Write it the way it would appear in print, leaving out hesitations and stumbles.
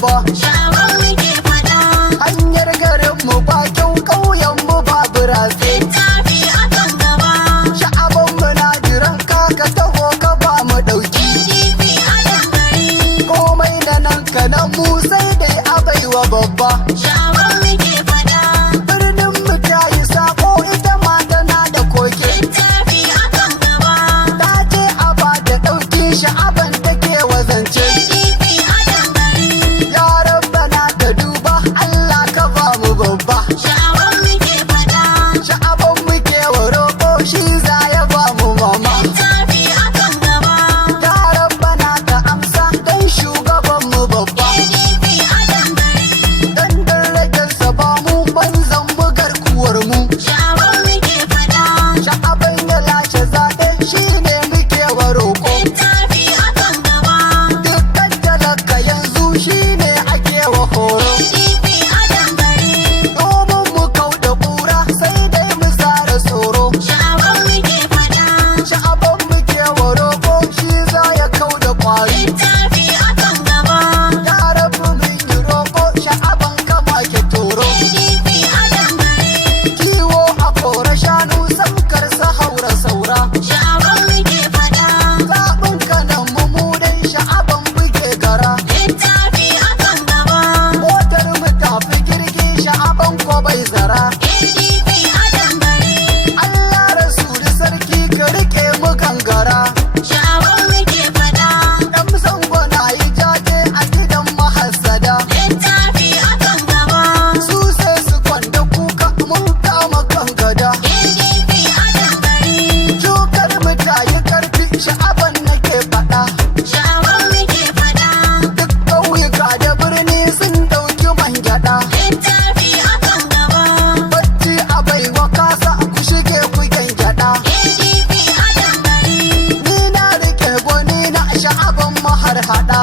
babba. Sha'aban muke fada. Hanyar garin mu ba kyau, ƙauyen mu babu ratse. Littafi akan gaba. Sha'aban mu na jiran ka taho ka ba mu ɗauki. PDP a dangare. Komai da nan kanan mu sai dai a baiwa babba. Sha'aban muke fada. Birnin mu ta yi sako ita ma tana da koke. Littafi akan gaba. Ta ce a ba da ɗauki Sha'aban take wazance. PDP a dangare. Ya Rabbana ka duba Allah ka ba mu babba. Sha'aban muke fada. Sha'aban muke wa roƙo shi za ya ba mu mama. Littafi akan gaba. Ya Rabbana ka amsa dan shugaban mu babba. PDP a dangare. Dan darajarsa ba mu banzan mu garkuwar mu. Sha'aban muke fada. Sha'aban ya lashe zaɓe shi ne muke wa roƙo. Littafi akan gaba. Dukkan talaka yanzu shi ne ake wa horo. PDP a dangare. Domin mu kau da ƙura sai dai mu tsara tsoro. Sha'aban muke fada. Sha'aban muke wa roƙo shi za ya kau da ƙwari. Littafi akan gaba. Ya rabu mun yi roƙo Sha'aban kama ke toro. PDP a dangare. Kiwo a kora shanu samkar sa haura saura. Sha'aban muke fada. Zaɓin kanan mu dai Sha'aban muke gara. Littafi akan gaba. Motar mu tafi jirgi Sha'aban ko bai zara. PDP a dangare. Allah Rasulu sarki ka rike mu gangara. Sha'aban muke fada. Dan zango na yi jaje a gidan mahassada. Littafi akan gaba. Su sai su kwanda kuka mun kama kan gada. PDP a dangare. Shukar mu ta yi karfi Sha'aban nake faɗa. Sha'aban muke fada. Duk ƙauyuka da birni sun ɗauki man gyaɗa. Littafi akan gaba. Bacci a baiwa kasa ku shige ku gyaɗa. PDP a dangare. Ni na rike gwani na Sha'aban mahar haɗa.